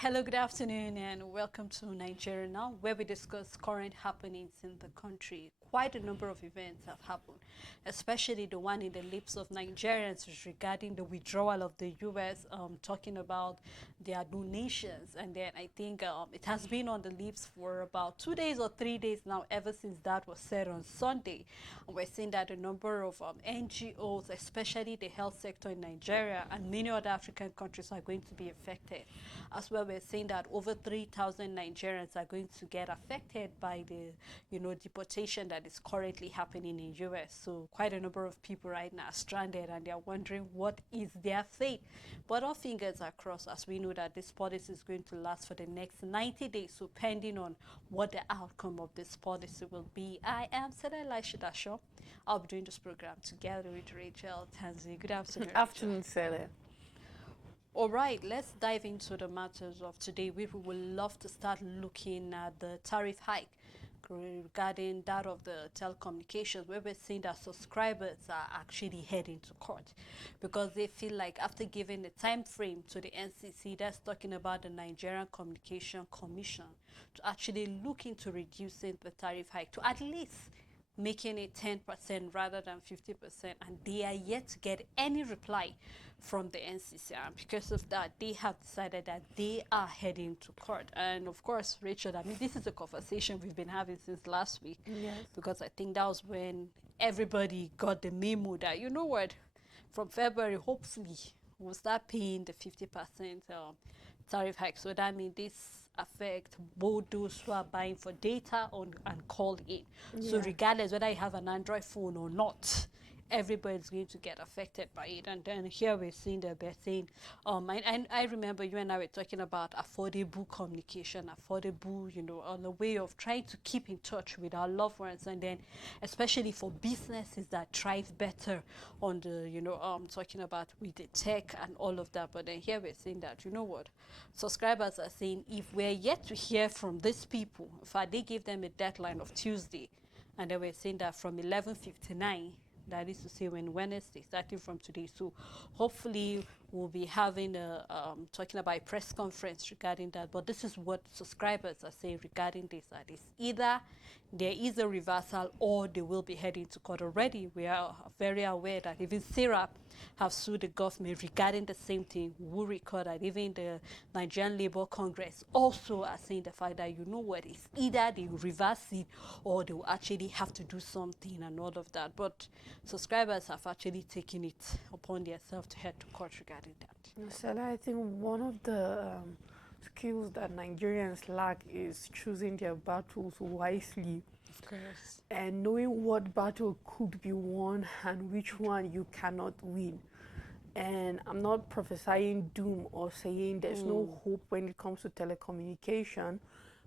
Hello, good afternoon, and welcome to Nigeria Now, where we discuss current happenings in the country. Quite a number of events have happened, especially the one in the lips of Nigerians regarding the withdrawal of the U.S., talking about their donations. And then I think it has been on the lips for about 2 days or 3 days now, ever since that was said on Sunday. And we're seeing that a number of NGOs, especially the health sector in Nigeria and many other African countries, are going to be affected. As well, we're saying that over 3,000 Nigerians are going to get affected by the, deportation that is currently happening in US. So quite a number of people right now are stranded and they're wondering what is their fate. But our fingers are crossed as we know that this policy is going to last for the next 90 days. So pending on what the outcome of this policy will be. I am Seda Shidasho. I'll be doing this program together with Rachel Tanzi. Good afternoon, Rachel. Afternoon, Sally. All right, let's dive into the matters of today. We would love to start looking at the tariff hike regarding that of the telecommunications, where we're seeing that subscribers are actually heading to court because they feel like after giving the time frame to the NCC, that's talking about the Nigerian Communication Commission, to actually look into reducing the tariff hike to at least making it 10% rather than 50%, and they are yet to get any reply from the NCC. And because of that, they have decided that they are heading to court. And of course, Rachel, I mean, this is a conversation we've been having since last week. Yes. Because I think that was when everybody got the memo that, you know what, from February, hopefully, we'll start paying the 50% tariff hike. So that means this affect both those who are buying for data on and call in. Yeah. So regardless whether you have an Android phone or not, everybody's going to get affected by it. And then here we're seeing that they're saying, I remember you and I were talking about affordable communication, affordable, on the way of trying to keep in touch with our loved ones, and then especially for businesses that thrive better on the, talking about with the tech and all of that. But then here we're saying that, you know what, subscribers are saying if we're yet to hear from these people, in fact, they gave them a deadline of Tuesday, and they were saying that from 11:59, that is to say when Wednesday, starting from today. So hopefully we'll be having talking about a press conference regarding that. But this is what subscribers are saying regarding this. That is either there is a reversal or they will be heading to court. Already we are very aware that even SERAP have sued the government regarding the same thing. We record that even the Nigerian Labour Congress also are saying the fact that, you know what, it's either they reverse it or they will actually have to do something and all of that. But subscribers have actually taken it upon themselves to head to court regarding that. Sally, I think one of the skills that Nigerians lack is choosing their battles wisely. Of course. And knowing what battle could be won and which one you cannot win. And I'm not prophesying doom or saying there's no hope when it comes to telecommunication,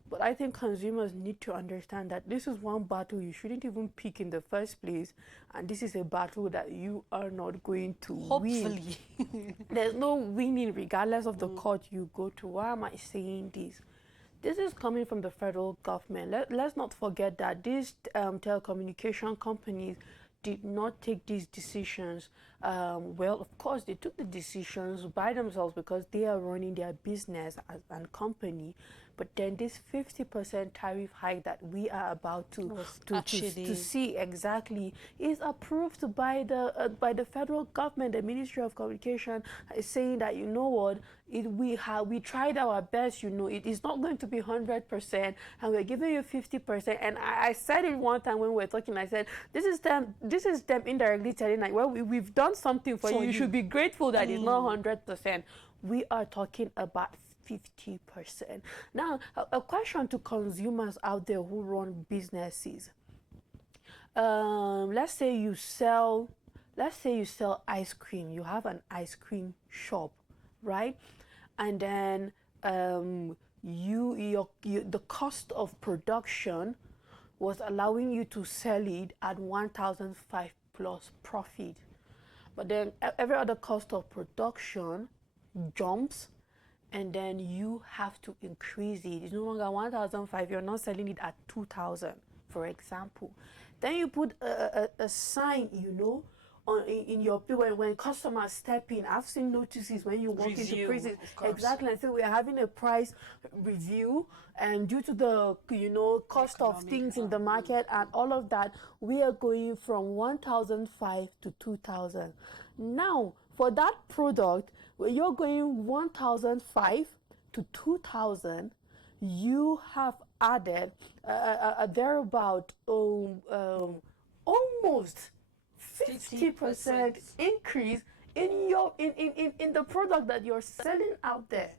but I think consumers need to understand that this is one battle you shouldn't even pick in the first place, and this is a battle that you are not going to hopefully win. There's no winning regardless of the court you go to. Why am I saying this? This is coming from the federal government. Let's not forget that these telecommunication companies did not take these decisions. Well, of course, they took the decisions by themselves because they are running their business and company. But then this 50% tariff hike that we are about to see exactly is approved by the federal government. The Ministry of Communication is saying that, you know what, we tried our best. It is not going to be 100%, and we're giving you 50%. And I said it one time when we were talking. I said this is them indirectly telling, like, well, we've done something for you. You should be grateful that it's not 100%. We are talking about 50%. Now, a question to consumers out there who run businesses. Let's say you sell ice cream. You have an ice cream shop, right? And then the cost of production was allowing you to sell it at 1,005 plus profit. But then every other cost of production jumps, and then you have to increase it. It's no longer 1,005, you're not selling it at 2,000, for example. Then you put a sign, in your bill when customers step in. I've seen notices when you walk into Review, prison. of course. Exactly. And so we are having a price review, and due to the cost of Economic, things in the market and all of that, we are going from 1,005 to 2,000. Now, for that product, when you're going 1,005 to 2,000, you have added thereabout almost 50% increase in your in the product that you're selling out there.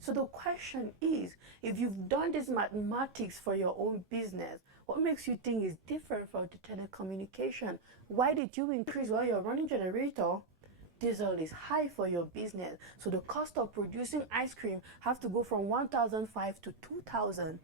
So the question is, if you've done this mathematics for your own business, what makes you think is different from the telecommunication? Why did you increase while you're running generator? Diesel is high for your business, so the cost of producing ice cream have to go from 1,005 to 2,000.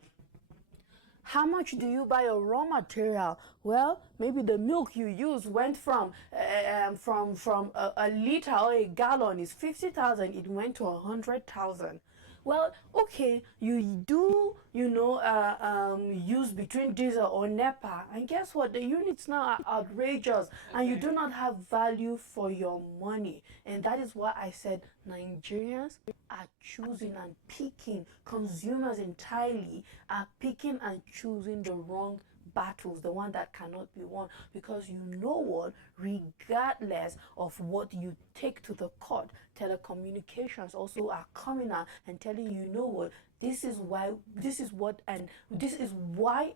How much do you buy a raw material? Well, maybe the milk you use went from a liter or a gallon is 50,000. It went to 100,000. Well, okay, you do, use between diesel or NEPA, and guess what? The units now are outrageous, and you do not have value for your money. And that is why I said Nigerians are choosing and picking, consumers entirely are picking and choosing the wrong battles, the one that cannot be won, because you know what, regardless of what you take to the court, telecommunications also are coming out and telling you, you know what, this is why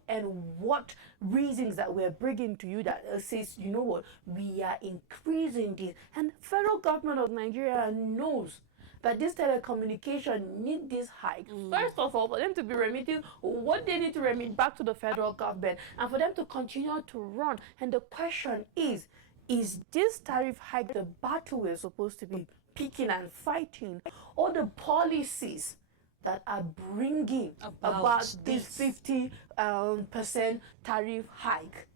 and what reasons that we're bringing to you that says, you know what, we are increasing this. And federal government of Nigeria knows that this telecommunication need this hike. First of all, for them to be remitting what they need to remit back to the federal government, and for them to continue to run. And the question is this tariff hike the battle we're supposed to be picking and fighting, or the policies that are bringing about this 50% tariff hike?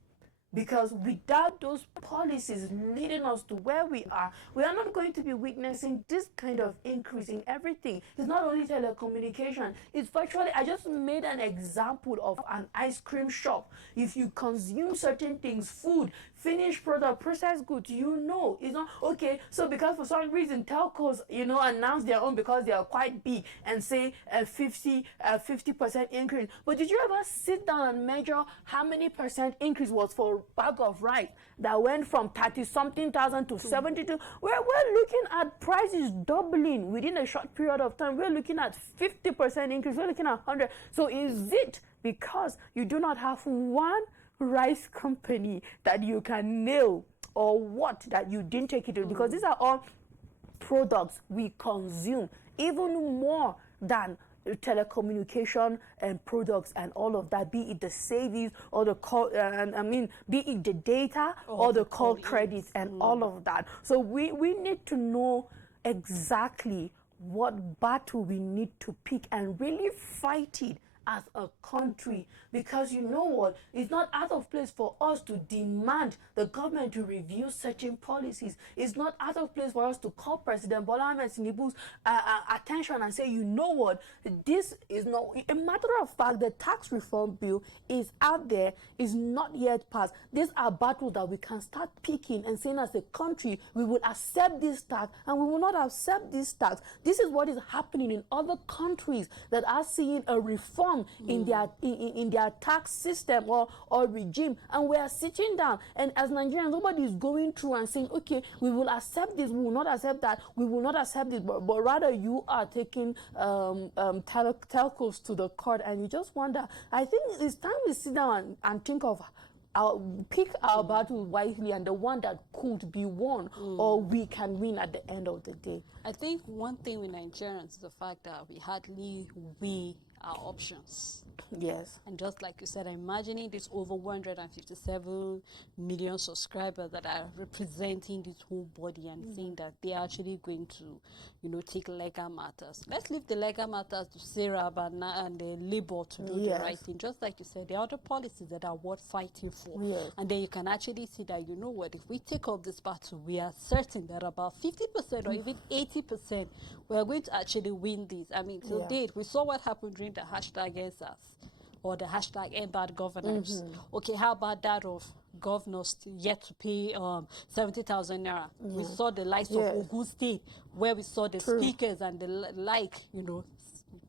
Because without those policies leading us to where we are not going to be witnessing this kind of increase in everything. It's not only telecommunication, it's virtually, I just made an example of an ice cream shop. If you consume certain things, food, finished product, processed goods, it's not okay. So because for some reason telcos, announce their own because they are quite big and say 50% increase. But did you ever sit down and measure how many percent increase was for bag of rice that went from 30-something thousand to 72? We're looking at prices doubling within a short period of time. We're looking at 50% increase. We're looking at 100. So is it because you do not have one rice company that you can nail, or what, that you didn't take it to? Because these are all products we consume, even more than telecommunication and products and all of that, be it the savings or the call, be it the data or the call credits and all of that. So we need to know exactly what battle we need to pick and really fight it as a country, because you know what, it's not out of place for us to demand the government to review certain policies. It's not out of place for us to call President Bola Ahmed Tinubu's attention and say, you know what, this is not a matter of fact. The tax reform bill is out there, is not yet passed. These are battles that we can start picking and saying, as a country, we will accept this tax and we will not accept this tax. This is what is happening in other countries that are seeing a reform in their tax system or regime, and we are sitting down, and as Nigerians, nobody is going through and saying, okay, we will accept this, we will not accept that, we will not accept this, but rather you are taking telcos to the court, and you just wonder. I think it's time we sit down and think of pick our battle wisely, and the one that could be won or we can win at the end of the day. I think one thing with Nigerians is the fact that we hardly weigh our options. Yes. And just like you said, imagining these over 157 million subscribers that are representing this whole body and saying that they're actually going to, take legal matters. Let's leave the legal matters to Sarah and the Labour to do the right thing. Just like you said, there are other policies that are worth fighting for. Yes. And then you can actually see that, you know what, if we take up this battle, we are certain that about 50% or even 80% we are going to actually win this. I mean, till date, we saw what happened during the hashtag EndSARS. or the hashtag end bad governance. Okay, how about that of governors yet to pay 70,000 naira? We saw the likes of Ogun State, where we saw the speakers and the like, you know,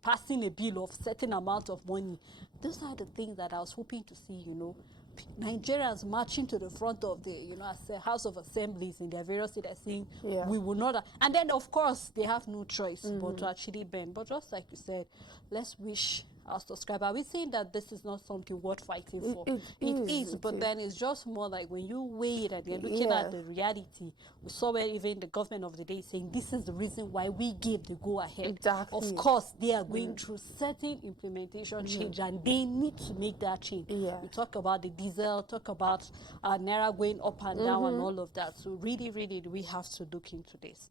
passing a bill of certain amount of money. These are the things that I was hoping to see, you know, Nigerians marching to the front of the, you know, as a House of Assemblies in their various states saying, we will not. And then, of course, they have no choice but to actually bend. But just like you said, let's wish our subscriber. We're saying that this is not something worth fighting for. It is, but then it's just more like when you weigh it and you're looking at the reality. We saw where even the government of the day is saying this is the reason why we gave the go ahead. Exactly. Of course, they are going through certain implementation change, and they need to make that change. We talk about the diesel, talk about Naira going up and down and all of that. So really, really, we have to look into this.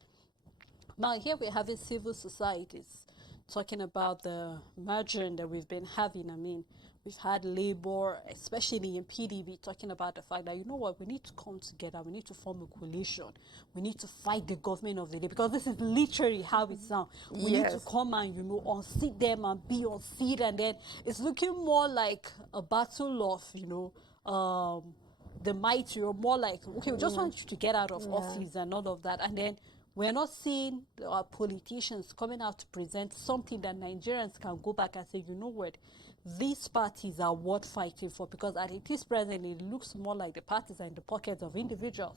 Now, here we're having civil societies talking about the merger that we've been having. I mean, we've had Labour, especially in PDP, talking about the fact that, you know what, we need to come together, we need to form a coalition, we need to fight the government of the day, because this is literally how it sounds. We need to come and, you know, unseat them and be unseated, and then it's looking more like a battle of, you know, the mighty, or more like, okay, we just want you to get out of office and all of that, and then we're not seeing our politicians coming out to present something that Nigerians can go back and say, you know what, these parties are worth fighting for, because as it is present, it looks more like the parties are in the pockets of individuals.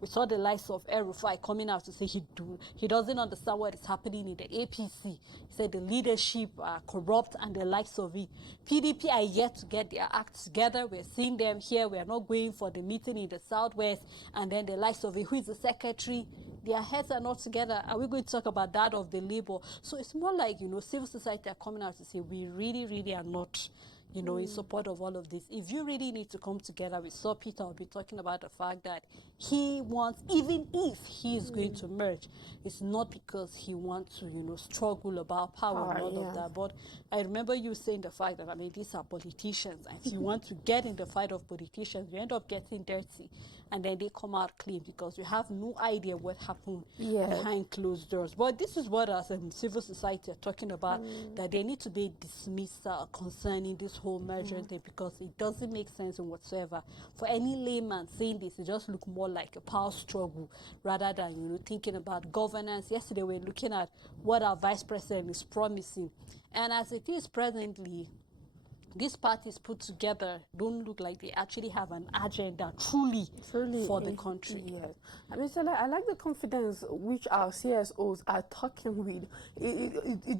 We saw the likes of El-Rufai coming out to say he doesn't understand what is happening in the APC. He said the leadership are corrupt and the likes of it. PDP are yet to get their act together. We're seeing them here. We're not going for the meeting in the Southwest. And then the likes of it, who is the secretary? Their heads are not together. Are we going to talk about that of the Labour? So it's more like, you know, civil society are coming out to say we really, really are not, you know, in support of all of this. If you really need to come together, we saw Peter will be talking about the fact that he wants, even if he is going to merge, it's not because he wants to, you know, struggle about power and all of that. But I remember you saying the fact that, I mean, these are politicians, and if you want to get in the fight of politicians, you end up getting dirty, and then they come out clean, because you have no idea what happened behind closed doors. But this is what us civil society are talking about, that there need to be dismissal concerning this whole merger thing, because it doesn't make sense whatsoever. For any layman saying this, it just look more like a power struggle rather than, you know, thinking about governance. Yesterday we were looking at what our vice president is promising, and as it is presently, these parties put together don't look like they actually have an agenda truly for the country. Yes. I mean, so I like the confidence which our CSOs are talking with.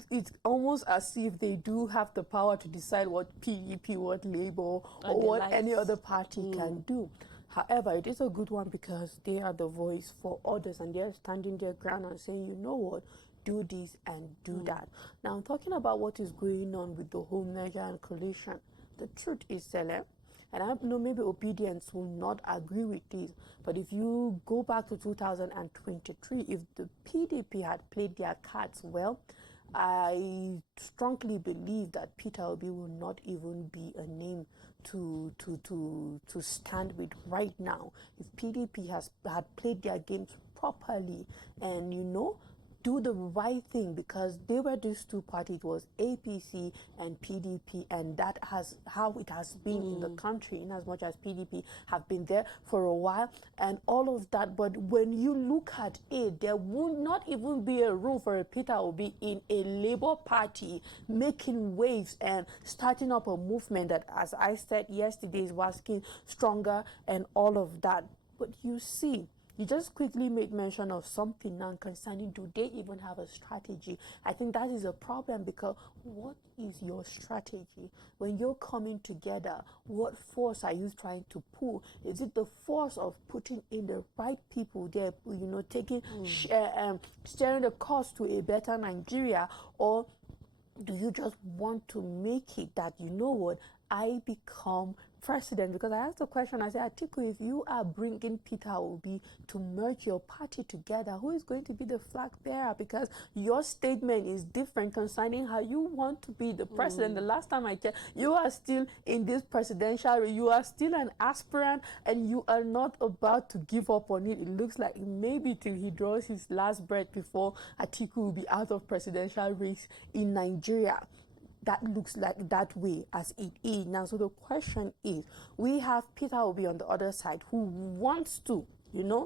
It's almost as if they do have the power to decide what PDP, what Labour, or what any other party can do. However, it is a good one because they are the voice for others, and they're standing their ground and saying, you know what, do this and do that. Now, talking about what is going on with the whole merger and coalition, the truth is, Sele, and I know maybe Obedience will not agree with this, but if you go back to 2023, if the PDP had played their cards well, I strongly believe that Peter Obi will not even be a name to stand with right now. If PDP had played their games properly and, you know, do the right thing, because they were these two parties, it was APC and PDP, and that has how it has been in the country, in as much as PDP have been there for a while and all of that. But when you look at it, there would not even be a room for a Peter Obi in a Labour Party making waves and starting up a movement that, as I said yesterday, is getting stronger and all of that. But you see, you just quickly made mention of something now concerning, do they even have a strategy? I think that is a problem, because what is your strategy? When you're coming together, what force are you trying to pull? Is it the force of putting in the right people there, you know, taking, steering the course to a better Nigeria? Or do you just want to make it that, you know what, I become president? Because I asked the question, I said, Atiku, if you are bringing Peter Obi to merge your party together, who is going to be the flag bearer? Because your statement is different concerning how you want to be the president. The last time I checked, you are still in this presidential, you are still an aspirant, and you are not about to give up on it. It looks like maybe till he draws his last breath before Atiku will be out of presidential race in Nigeria. that looks like that way as it is now. So the question is, we have Peter Obi on the other side who wants to,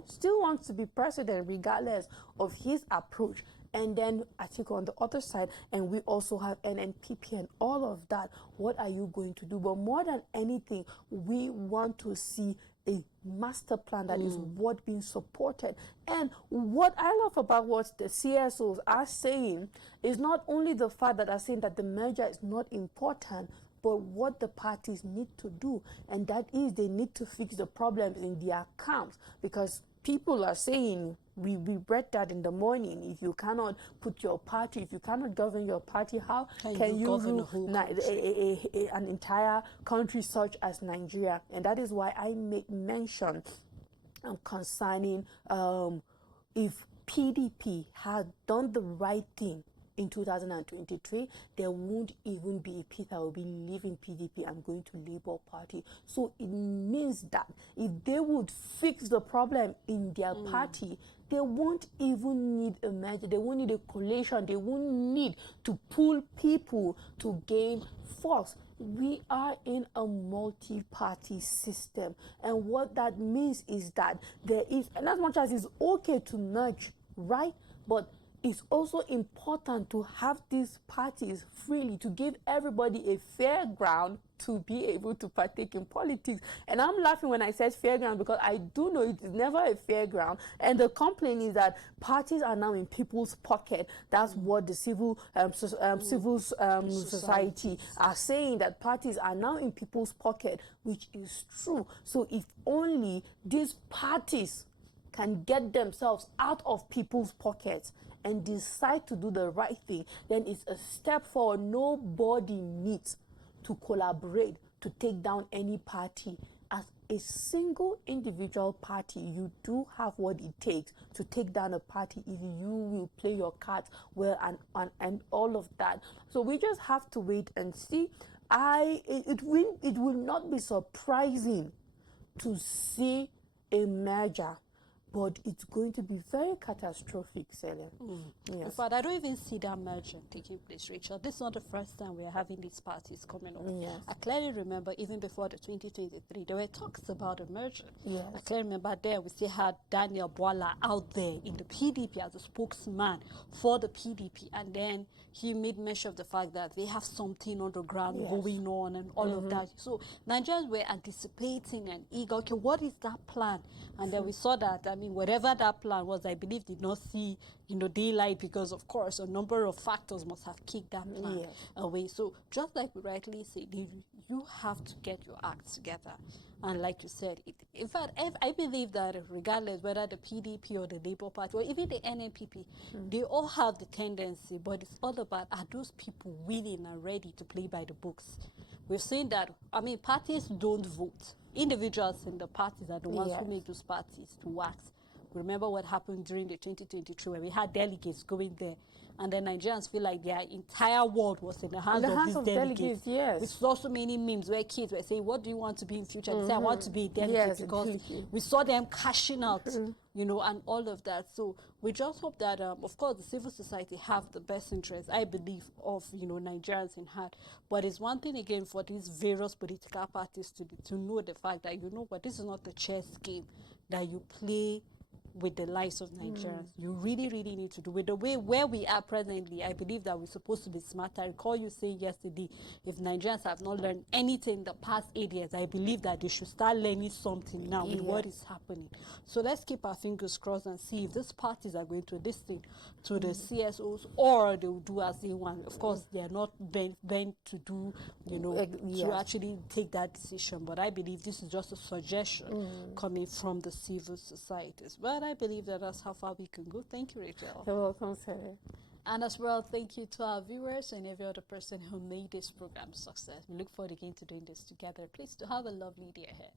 still wants to be president regardless of his approach. And then Atiku on the other side, and we also have NNPP and all of that. What are you going to do? But more than anything, we want to see a master plan that is what being supported. And what I love about what the CSOs are saying is not only the fact that they're saying that the merger is not important, but what the parties need to do, and that is they need to fix the problems in their camps, because people are saying, we read that in the morning, if you cannot put your party, if you cannot govern your party, how can you rule an entire country such as Nigeria? And that is why I make mention concerning if PDP had done the right thing in 2023, there won't even be a Peter Obi leaving PDP and going to Labour Party. So it means that if they would fix the problem in their party, they won't even need a merger, they won't need a coalition, they won't need to pull people to gain force. We are in a multi-party system, and what that means is that there is, and as much as it's okay to merge, right, but it's also important to have these parties freely, to give everybody a fair ground to be able to partake in politics. And I'm laughing when I said fair ground, because I do know it is never a fair ground. And the complaint is that parties are now in people's pocket. That's what the civil society are saying, that parties are now in people's pocket, which is true. So if only these parties can get themselves out of people's pockets and decide to do the right thing, then it's a step forward. Nobody needs to collaborate to take down any party. As a single individual party, you do have what it takes to take down a party if you will play your cards well and all of that. So we just have to wait and see. It will not be surprising to see a merger, but it's going to be very catastrophic, Celia. Yes. In fact, I don't even see that merger taking place, Rachel. This is not the first time we are having these parties coming up. Yes. I clearly remember even before the 2023, there were talks about a merger. Yes. I clearly remember there we still had Daniel Bwala out there in the PDP as a spokesman for the PDP, and then he made mention of the fact that they have something on the ground going on and all of that. So Nigerians were anticipating and eager, okay, what is that plan? And then we saw that, I mean, whatever that plan was, I believe did not see, daylight, because of course a number of factors must have kicked that plan away. So just like we rightly said, you have to get your act together. And like you said, in fact, I believe that regardless whether the PDP or the Labour Party or even the NNPP, they all have the tendency, but it's all about, are those people willing and ready to play by the books? We've seen that, I mean, parties don't vote. Individuals in the parties are the ones who make those parties to wax. Remember what happened during the 2023 where we had delegates going there, and the Nigerians feel like their entire world was in the hands of these delegates. Yes. We saw so many memes where kids were saying, what do you want to be in future? They say, I want to be a delegate, because we saw them cashing out, and all of that. So we just hope that, of course, the civil society have the best interest, I believe, of, Nigerians in heart. But it's one thing, again, for these various political parties to know the fact that, this is not the chess game that you play with the lives of Nigerians. You really, really need to do. With the way where we are presently, I believe that we're supposed to be smarter. I recall you saying yesterday, if Nigerians have not learned anything in the past 8 years, I believe that they should start learning something now with what is happening. So let's keep our fingers crossed and see if these parties are going to listen to the CSOs, or they will do as they want. Of course, they are not bent to do, to actually take that decision. But I believe this is just a suggestion coming from the civil societies. But I believe that that's how far we can go. Thank you, Rachel. You're welcome, Sarah. And as well, thank you to our viewers and every other person who made this program a success. We look forward again to doing this together. Please do have a lovely day ahead.